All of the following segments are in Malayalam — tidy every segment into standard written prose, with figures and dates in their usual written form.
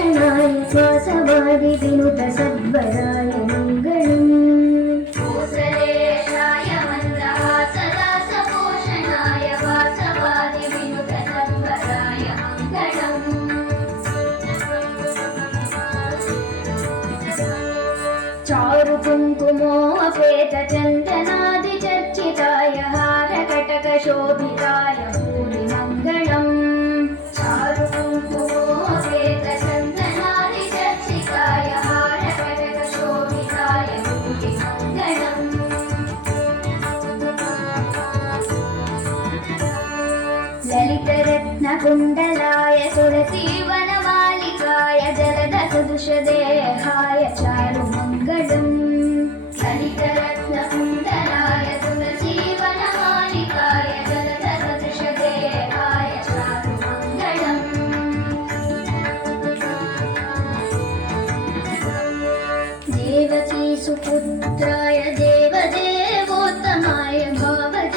पोषणाय स्वासवादि विनुत सद्वराय मङ्गलम् कोसलेशाय मन्दहासदास पोषणाय वासवादि विनुत सद्वराय मङ्गलम् चारु कुङ्कुमोपेत चन्दनादि चर्चिताय हारकटकशोभिताय भूरि मङ्गलम् चारु कुङ्कुमोपेत चन्दनादि चर्चिताय हारकटकशोभिताय भूरि मङ्गलम् ललितरत्नकुण्डलाय तुलसीवनमालिकाय जलदसदृशदेहाय चारुमङ्गलम् ललितरत्नकुण्डलाय तुलसीवनमालिकाय जलदसदृशदेहाय चारुमङ्गलम् देवकीसुपुत्राय देवदेवोत्तमाय भावज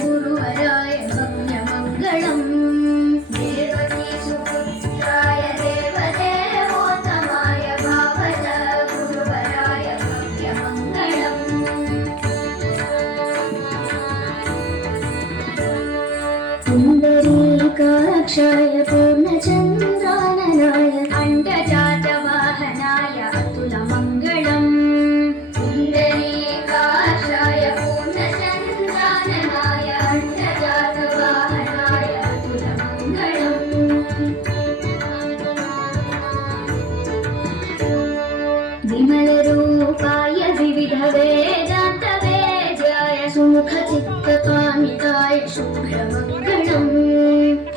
गुरुवराय भव्यमङ्गलम् देवकीसुपुत्राय देवदेवोत्तमाय भावज गुरुवराय भव्यमङ्गलम् पुण्डरीकाक्षाय पूर्णचन्द्राननाय अण्डजातवाहनाय अतुलमङ्गलम् पुण्डरीकाक्षाय पूर्णचन्द्राननाय अण्डजातवाहनाय अतुलमङ्गलम् विमलरूपाय विविधवेदान्तवेद्याय सुमुखचित्तकामिताय शुभ्रमङ्गलम्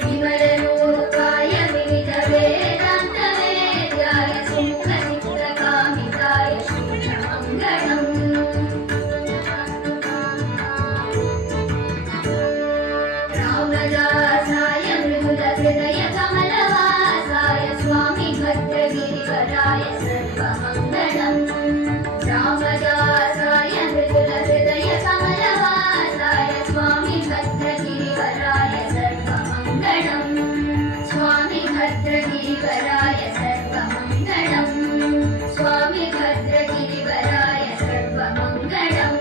विमलरूपाय विविधवेदान्तवेद्याय सुमुखचित्तकामिताय शुभ्रमङ्गलम् रामदासाय मृदुलहृदयकमलवासाय स्वामी भद्रगिरिवराय सर्वमङ्गलम् रामदासाय मृदुलहृदयकमलवासाय स्वामी भद्रगिरिवराय सर्वमङ्गलम् स्वामी भद्रगिरिवराय सर्वमङ्गलम् स्वामी भद्रगिरिवराय सर्वमङ्गलम्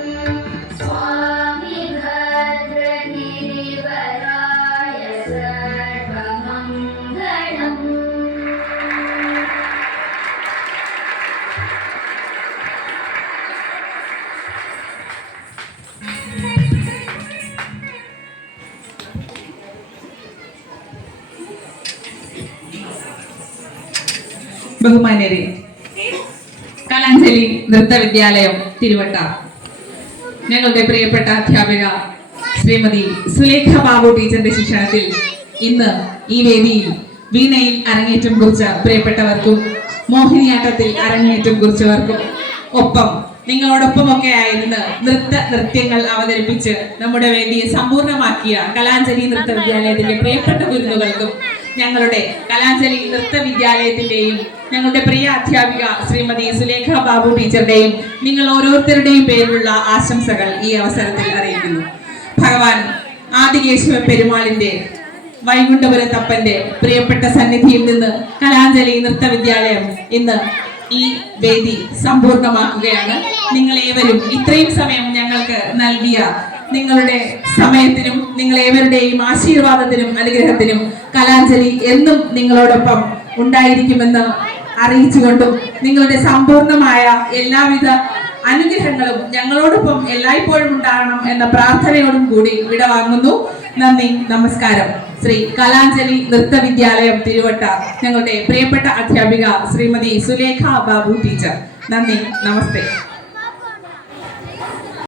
स्वामी भद्रगिरिवराय सर्वमङ्गलम् ബഹുമാന്യരെ, കലാഞ്ജലി നൃത്തവിദ്യാലയം തിരുവട്ട ഞങ്ങളുടെ പ്രിയപ്പെട്ട അധ്യാപിക ശ്രീമതി സുലേഖ ബാബു ടീച്ചറിന്റെ ശിക്ഷണത്തിൽ ഇന്ന് ഈ വേദിയിൽ വീണയിൽ അരങ്ങേറ്റം കുറിച്ച പ്രിയപ്പെട്ടവർക്കും മോഹിനിയാട്ടത്തിൽ അരങ്ങേറ്റം കുറിച്ചവർക്കും ഒപ്പം നിങ്ങളോടൊപ്പമൊക്കെ ആയിരുന്ന് നൃത്യങ്ങൾ അവതരിപ്പിച്ച് നമ്മുടെ വേദിയെ സമ്പൂർണ്ണമാക്കിയ കലാഞ്ജലി നൃത്ത വിദ്യാലയത്തിന്റെ പ്രിയപ്പെട്ട ഗുരുക്കൾക്കും ഞങ്ങളുടെ കലാഞ്ജലി നൃത്ത വിദ്യാലയത്തിന്റെയും ഞങ്ങളുടെ പ്രിയ അധ്യാപിക ശ്രീമതി സുലേഖ ബാബു ടീച്ചറുടെയും നിങ്ങൾ ഓരോരുത്തരുടെയും പേരിലുള്ള ആശംസകൾ ഈ അവസരത്തിൽ അറിയിക്കുന്നു. ഭഗവാൻ ആദികേശവ പെരുമാളിന്റെ വൈകുണ്ഠപുരത്തപ്പന്റെ പ്രിയപ്പെട്ട സന്നിധിയിൽ നിന്ന് കലാഞ്ജലി നൃത്ത വിദ്യാലയം ഇന്ന് ഈ വേദി സമ്പൂർണ്ണമാക്കുകയാണ്. നിങ്ങളേവരും ഇത്രയും സമയം ഞങ്ങൾക്ക് നൽകിയ നിങ്ങളുടെ സമയത്തിനും നിങ്ങളേവരുടെയും ആശീർവാദത്തിനും അനുഗ്രഹത്തിനും കലാഞ്ജലി എന്നും നിങ്ങളോടൊപ്പം ഉണ്ടായിരിക്കുമെന്ന് അറിയിച്ചുകൊണ്ടും നിങ്ങളുടെ സമ്പൂർണമായ എല്ലാവിധ അനുഗ്രഹങ്ങളും ഞങ്ങളോടൊപ്പം എല്ലായ്പ്പോഴും ഉണ്ടാകണം എന്ന പ്രാർത്ഥനയോടും കൂടി വിടവാങ്ങുന്നു. നന്ദി, നമസ്കാരം. ശ്രീ കലാഞ്ജലി നൃത്ത വിദ്യാലയം തിരുവട്ട ഞങ്ങളുടെ പ്രിയപ്പെട്ട അധ്യാപിക ശ്രീമതി സുലേഖ ബാബു ടീച്ചർ. നന്ദി, നമസ്തേ.